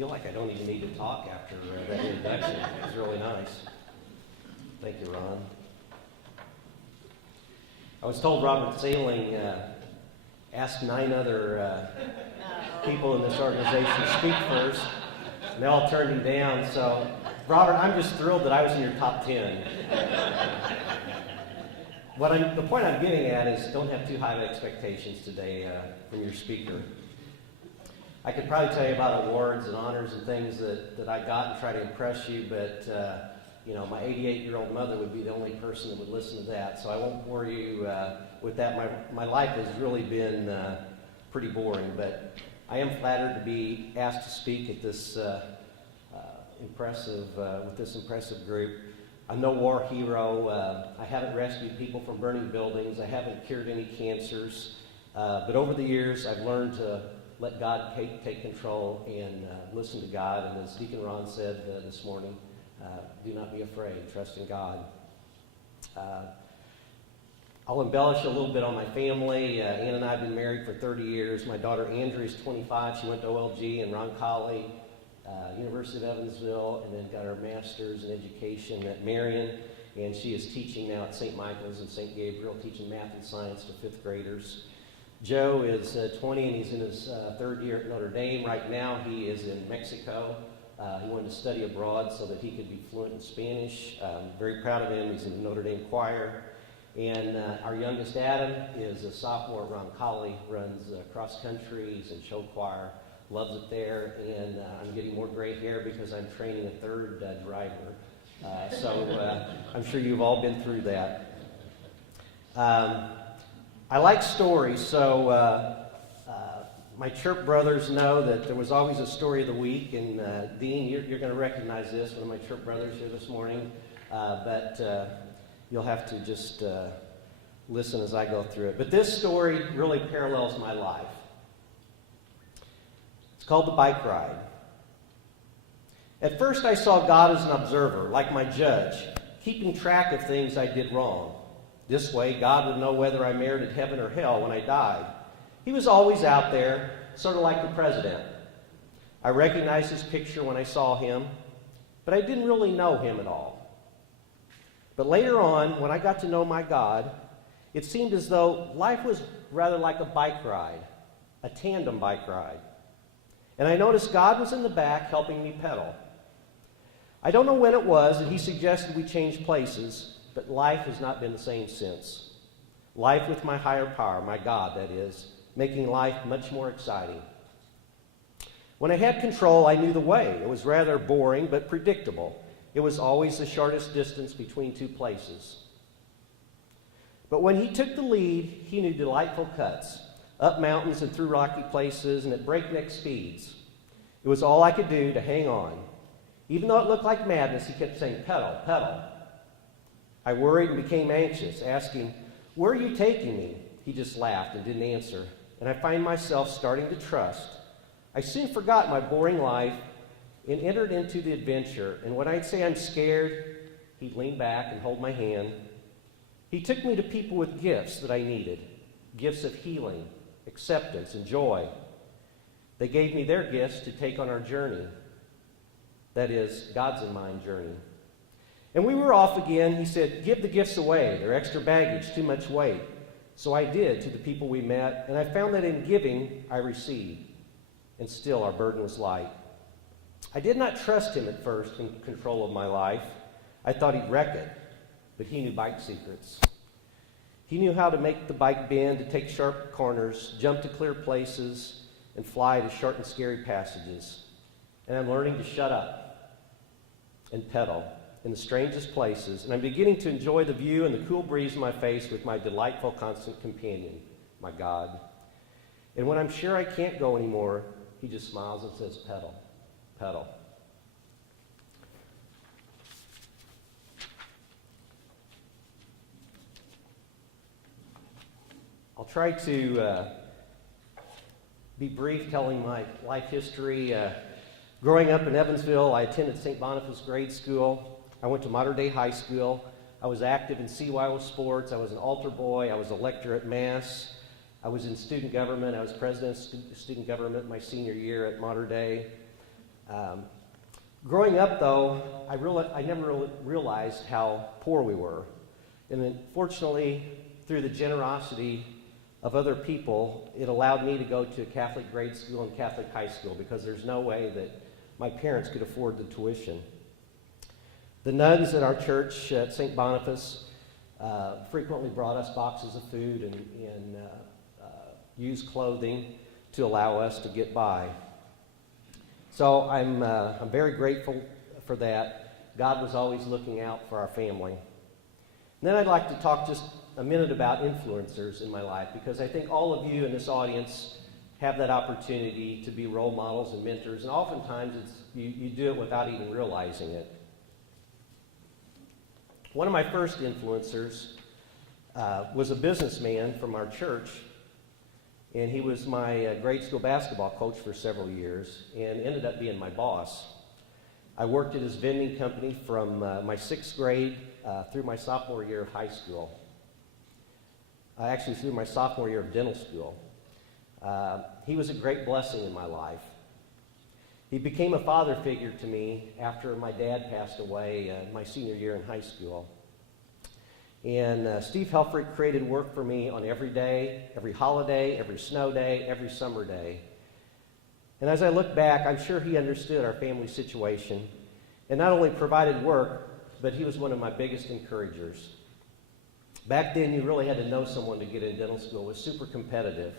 feel like I don't even need to talk after that introduction. It was really nice. Thank you, Ron. I was told Robert Sailing asked 9 other people in this organization to speak first, and they all turned him down. So, Robert, I'm just thrilled that I was in your top 10. The point I'm getting at is don't have too high of expectations today from your speaker. I could probably tell you about awards and honors and things that I got and try to impress you, but my 88-year-old mother would be the only person that would listen to that, so I won't bore you with that. My life has really been pretty boring, but I am flattered to be asked to speak at this impressive group. I'm no war hero. I haven't rescued people from burning buildings. I haven't cured any cancers. But over the years, I've learned to let God take control and listen to God. And as Deacon Ron said this morning, do not be afraid. Trust in God. I'll embellish a little bit on my family. Ann and I have been married for 30 years. My daughter Andrea is 25. She went to OLG and Roncalli, University of Evansville, and then got her master's in education at Marian. And she is teaching now at St. Michael's and St. Gabriel, teaching math and science to 5th graders. Joe is 20 and he's in his 3rd year at Notre Dame. Right now he is in Mexico. He wanted to study abroad so that he could be fluent in Spanish. I'm very proud of him. He's in the Notre Dame choir. And our youngest, Adam, is a sophomore at Roncalli, runs cross country, he's in show choir, loves it there, and I'm getting more gray hair because I'm training a 3rd driver. So I'm sure you've all been through that. I like stories, so my chirp brothers know that there was always a story of the week, and Dean, you're going to recognize this, one of my chirp brothers here this morning, but you'll have to just listen as I go through it. But this story really parallels my life. It's called The Bike Ride. At first I saw God as an observer, like my judge, keeping track of things I did wrong. This way, God would know whether I merited heaven or hell when I died. He was always out there, sort of like the president. I recognized his picture when I saw him, but I didn't really know him at all. But later on, when I got to know my God, it seemed as though life was rather like a bike ride, a tandem bike ride. And I noticed God was in the back helping me pedal. I don't know when it was that he suggested we change places, but life has not been the same since. Life with my higher power, my God, that is, making life much more exciting. When I had control, I knew the way. It was rather boring, but predictable. It was always the shortest distance between 2 places. But when he took the lead, he knew delightful cuts, up mountains and through rocky places and at breakneck speeds. It was all I could do to hang on. Even though it looked like madness, he kept saying, pedal, pedal. I worried and became anxious, asking, where are you taking me? He just laughed and didn't answer, and I find myself starting to trust. I soon forgot my boring life and entered into the adventure, and when I'd say I'm scared, he'd lean back and hold my hand. He took me to people with gifts that I needed, gifts of healing, acceptance, and joy. They gave me their gifts to take on our journey. That is, God's and mine journey. And we were off again. He said, give the gifts away. They're extra baggage, too much weight. So I did to the people we met, and I found that in giving, I received. And still our burden was light. I did not trust him at first in control of my life. I thought he'd wreck it, but he knew bike secrets. He knew how to make the bike bend, to take sharp corners, jump to clear places, and fly to short and scary passages. And I'm learning to shut up and pedal in the strangest places, and I'm beginning to enjoy the view and the cool breeze in my face with my delightful constant companion, my God. And when I'm sure I can't go anymore, he just smiles and says, pedal, pedal. I'll try to be brief telling my life history. Growing up in Evansville, I attended St. Boniface Grade School. I went to Mater Dei High School. I was active in CYO sports. I was an altar boy. I was a lector at Mass. I was in student government. I was president of student government my senior year at Mater Dei. Growing up, though, I never really realized how poor we were. And then, fortunately, through the generosity of other people, it allowed me to go to a Catholic grade school and Catholic high school because there's no way that my parents could afford the tuition. The nuns at our church at St. Boniface frequently brought us boxes of food and used clothing to allow us to get by. So I'm very grateful for that. God was always looking out for our family. And then I'd like to talk just a minute about influencers in my life, because I think all of you in this audience have that opportunity to be role models and mentors, and oftentimes you do it without even realizing it. One of my first influencers was a businessman from our church, and he was my grade school basketball coach for several years and ended up being my boss. I worked at his vending company from my 6th grade through my sophomore year of high school. Actually, through my sophomore year of dental school. He was a great blessing in my life. He became a father figure to me after my dad passed away my senior year in high school. And Steve Helfrich created work for me on every day, every holiday, every snow day, every summer day. And as I look back, I'm sure he understood our family situation and not only provided work, but he was one of my biggest encouragers. Back then, you really had to know someone to get in dental school. It was super competitive.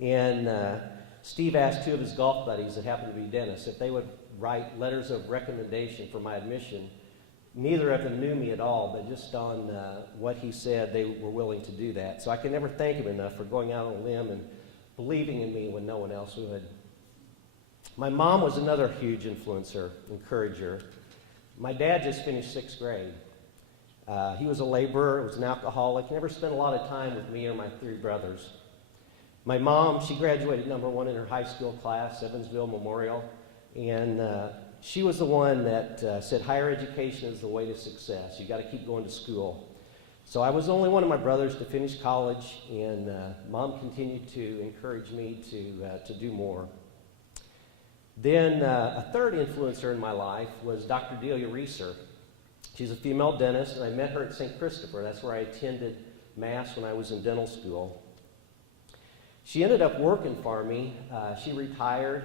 And Steve asked 2 of his golf buddies that happened to be dentists if they would write letters of recommendation for my admission. Neither of them knew me at all, but just on what he said, they were willing to do that. So I can never thank him enough for going out on a limb and believing in me when no one else would. My mom was another huge influencer, encourager. My dad just finished 6th grade. He was a laborer, was an alcoholic, never spent a lot of time with me or my 3 brothers. My mom, she graduated number 1 in her high school class, Evansville Memorial, and she was the one that said higher education is the way to success. You got to keep going to school. So I was the only one of my brothers to finish college, and Mom continued to encourage me to do more. Then a third influencer in my life was Dr. Delia Reeser. She's a female dentist, and I met her at St. Christopher. That's where I attended Mass when I was in dental school. She ended up working for me. She retired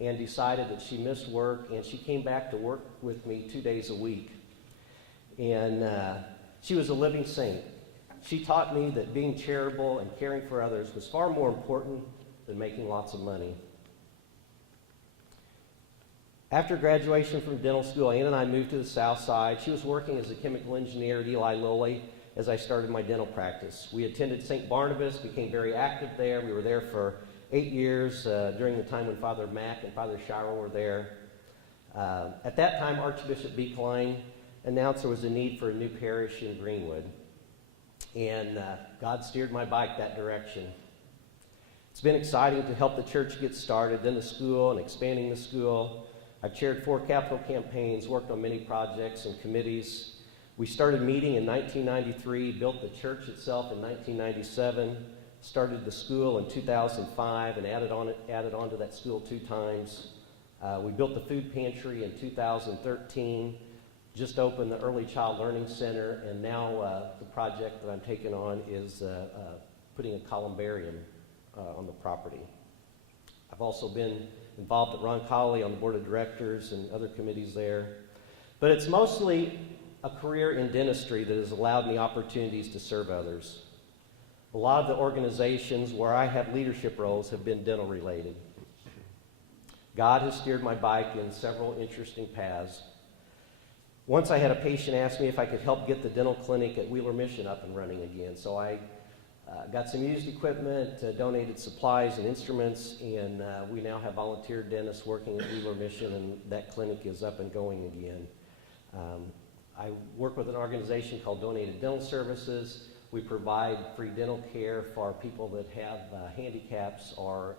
and decided that she missed work, and she came back to work with me 2 days a week. And she was a living saint. She taught me that being charitable and caring for others was far more important than making lots of money. After graduation from dental school, Ann and I moved to the South Side. She was working as a chemical engineer at Eli Lilly as I started my dental practice. We attended St. Barnabas, became very active there. We were there for 8 years during the time when Father Mack and Father Shire were there. At that time, Archbishop B. Klein announced there was a need for a new parish in Greenwood. And God steered my bike that direction. It's been exciting to help the church get started, then the school and expanding the school. I've chaired 4 capital campaigns, worked on many projects and committees. We started meeting in 1993, built the church itself in 1997, started the school in 2005, and added on to that school 2 times. We built the food pantry in 2013, just opened the Early Child Learning Center, and now the project that I'm taking on is putting a columbarium on the property. I've also been involved at Roncalli on the board of directors and other committees there. But it's mostly a career in dentistry that has allowed me opportunities to serve others. A lot of the organizations where I have leadership roles have been dental related. God has steered my bike in several interesting paths. Once I had a patient ask me if I could help get the dental clinic at Wheeler Mission up and running again. So I got some used equipment, donated supplies and instruments, and we now have volunteer dentists working at Wheeler Mission, and that clinic is up and going again. I work with an organization called Donated Dental Services. We provide free dental care for people that have handicaps or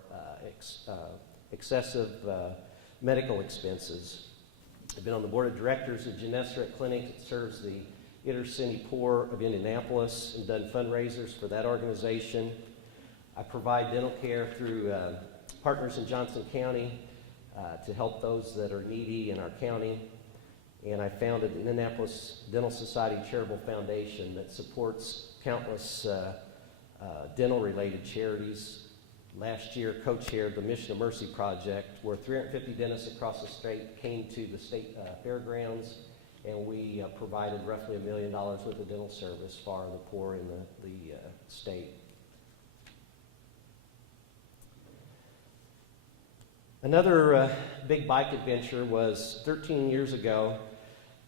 excessive medical expenses. I've been on the board of directors of Gennesaret Clinic that serves the inner city poor of Indianapolis and done fundraisers for that organization. I provide dental care through Partners in Johnson County, to help those that are needy in our county. And I founded the Indianapolis Dental Society Charitable Foundation that supports countless dental-related charities. Last year, co-chaired the Mission of Mercy Project, where 350 dentists across the state came to the state fairgrounds, and we provided roughly $1 million worth of dental service for the poor in the state. Another big bike adventure was 13 years ago.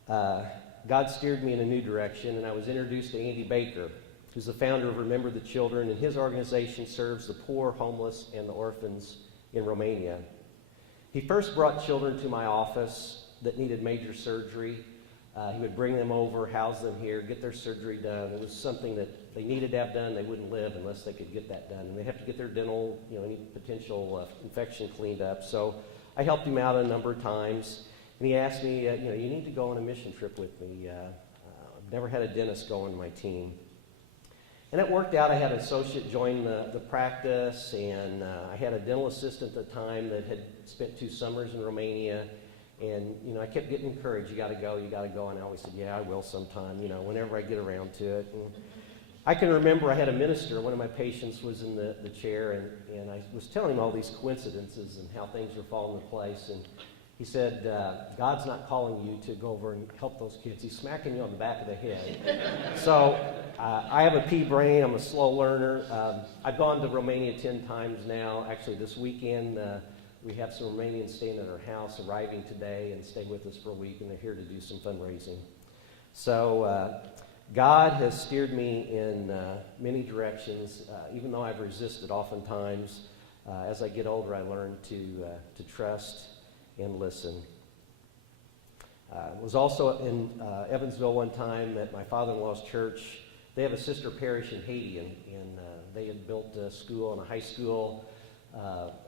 God steered me in a new direction, and I was introduced to Andy Baker, who's the founder of Remember the Children, and his organization serves the poor, homeless, and the orphans in Romania. He first brought children to my office that needed major surgery. He would bring them over, house them here, get their surgery done. It was something that they needed to have done. They wouldn't live unless they could get that done. And they have to get their dental, any potential infection cleaned up. So I helped him out a number of times. And he asked me, you need to go on a mission trip with me. I've never had a dentist go on my team. And it worked out. I had an associate join the practice, and I had a dental assistant at the time that had spent 2 summers in Romania. And, I kept getting encouraged, you got to go. And I always said, yeah, I will sometime, whenever I get around to it. And I can remember I had a minister, one of my patients was in the chair, and I was telling him all these coincidences and how things were falling into place. And he said, God's not calling you to go over and help those kids. He's smacking you on the back of the head. So I have a pea brain. I'm a slow learner. I've gone to Romania 10 times now. Actually, this weekend, we have some Romanians staying at our house, arriving today, and stay with us for a week, and they're here to do some fundraising. So God has steered me in many directions, even though I've resisted oftentimes. As I get older, I learn to trust and listen. Was also in Evansville one time at my father-in-law's church. They have a sister parish in Haiti, and they had built a school and a high school,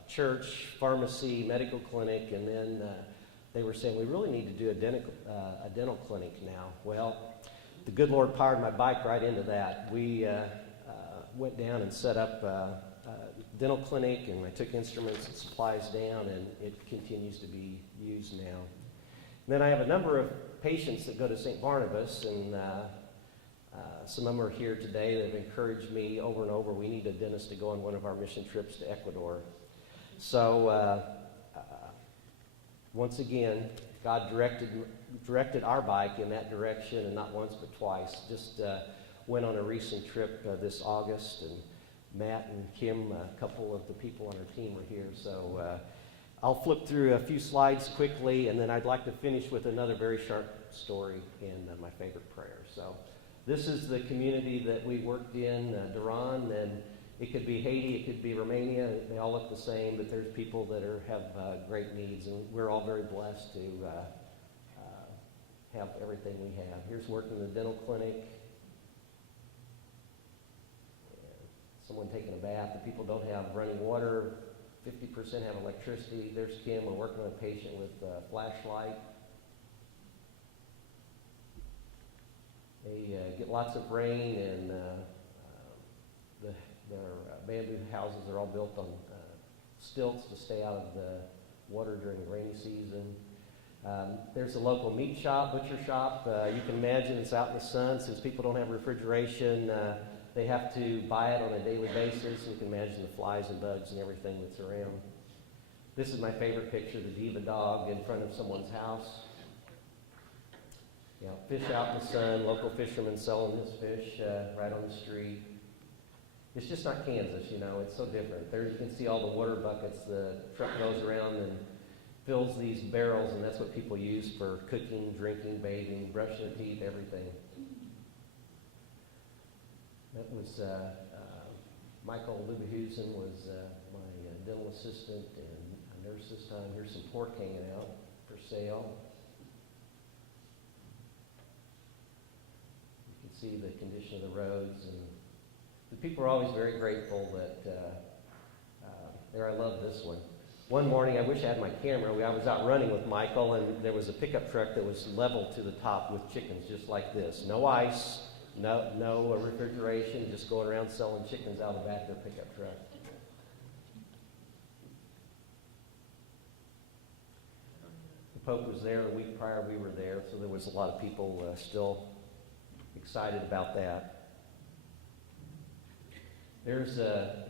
church, pharmacy, medical clinic, and then they were saying, we really need to do a dental clinic now. Well, the good Lord powered my bike right into that. We went down and set up dental clinic, and I took instruments and supplies down, and it continues to be used now. And then I have a number of patients that go to St. Barnabas, and some of them are here today that have encouraged me over and over, we need a dentist to go on one of our mission trips to Ecuador. So once again, God directed our bike in that direction, and not once but twice. Just went on a recent trip this August, and Matt and Kim, a couple of the people on our team were here. So I'll flip through a few slides quickly, and then I'd like to finish with another very sharp story and my favorite prayer. So this is the community that we worked in, Duran, and it could be Haiti, it could be Romania. They all look the same, but there's people that have great needs, and we're all very blessed to have everything we have. Here's working in the dental clinic. Someone taking a bath. The people don't have running water. 50% have electricity. There's Kim. We're working on a patient with a flashlight. They get lots of rain, and their bamboo houses are all built on stilts to stay out of the water during the rainy season. There's a local meat shop, butcher shop. You can imagine it's out in the sun. Since people don't have refrigeration, they have to buy it on a daily basis. You can imagine the flies and bugs and everything that's around. This is my favorite picture, the diva dog in front of someone's house. Fish out in the sun, local fishermen selling this fish right on the street. It's just not Kansas, it's so different. There you can see all the water buckets. The truck goes around and fills these barrels, and that's what people use for cooking, drinking, bathing, brushing their teeth, everything. That was Michael Lubehusen was my dental assistant and a nurse this time. Here's some pork hanging out for sale. You can see the condition of the roads, and the people are always very grateful that there. I love this one. One morning, I wish I had my camera. I was out running with Michael, and there was a pickup truck that was leveled to the top with chickens just like this. No ice. No refrigeration, just going around selling chickens out of the back of their pickup truck. Pope was there the week prior we were there, so there was a lot of people still excited about that. There's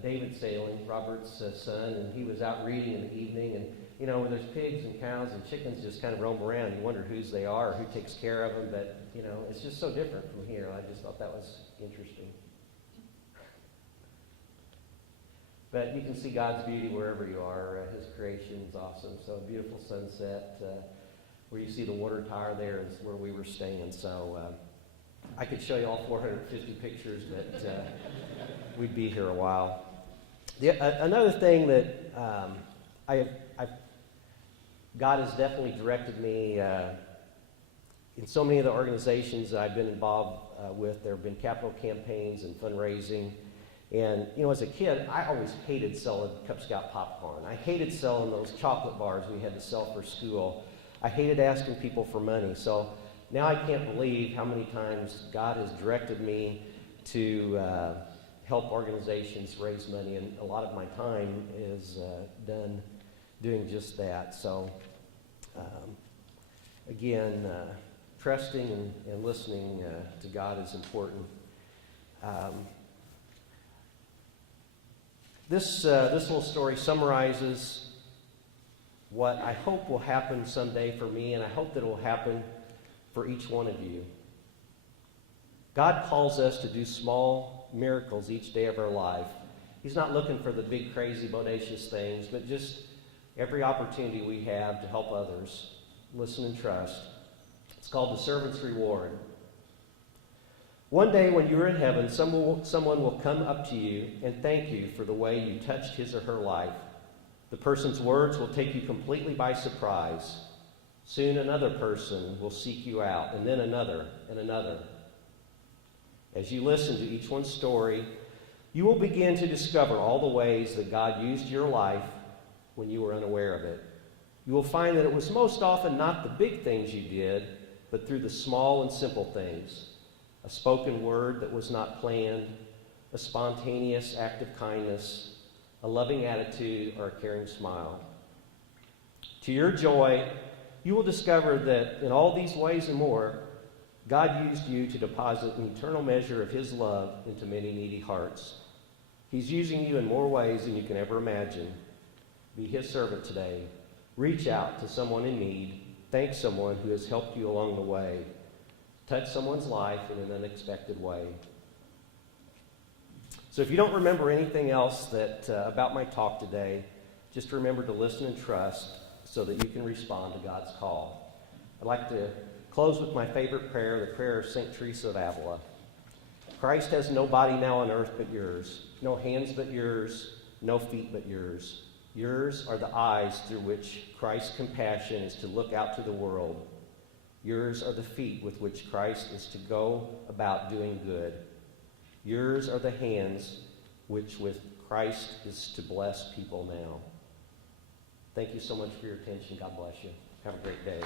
David Sailing, Robert's son, and he was out reading in the evening, and you know, when there's pigs and cows and chickens just kind of roam around, you wonder whose they are, who takes care of them, but you know, it's just so different from here. I just thought that was interesting. But you can see God's beauty wherever you are. His creation is awesome. So a beautiful sunset. Where you see the water tower there is where we were staying. So I could show you all 450 pictures, but we'd be here a while. Another thing that God has definitely directed me in so many of the organizations that I've been involved with. There have been capital campaigns and fundraising. And, you know, as a kid, I always hated selling Cub Scout popcorn. I hated selling those chocolate bars we had to sell for school. I hated asking people for money. So now I can't believe how many times God has directed me to help organizations raise money. And a lot of my time is done doing just that. So, again, trusting and listening to God is important. This little story summarizes what I hope will happen someday for me, and I hope that it will happen for each one of you. God calls us to do small miracles each day of our life. He's not looking for the big, crazy, bodacious things, but just every opportunity we have to help others. Listen and trust. It's called the servant's reward. One day when you're in heaven, someone will come up to you and thank you for the way you touched his or her life. The person's words will take you completely by surprise. Soon another person will seek you out, and then another and another. As you listen to each one's story, you will begin to discover all the ways that God used your life when you were unaware of it. You will find that it was most often not the big things you did, but through the small and simple things. A spoken word that was not planned, a spontaneous act of kindness, a loving attitude, or a caring smile. To your joy, you will discover that in all these ways and more, God used you to deposit an eternal measure of his love into many needy hearts. He's using you in more ways than you can ever imagine. Be his servant today. Reach out to someone in need. Thank someone who has helped you along the way. Touch someone's life in an unexpected way. So if you don't remember anything else about my talk today, just remember to listen and trust so that you can respond to God's call. I'd like to close with my favorite prayer, the prayer of St. Teresa of Avila. Christ has no body now on earth but yours, no hands but yours, no feet but yours. Yours are the eyes through which Christ's compassion is to look out to the world. Yours are the feet with which Christ is to go about doing good. Yours are the hands which with Christ is to bless people now. Thank you so much for your attention. God bless you. Have a great day.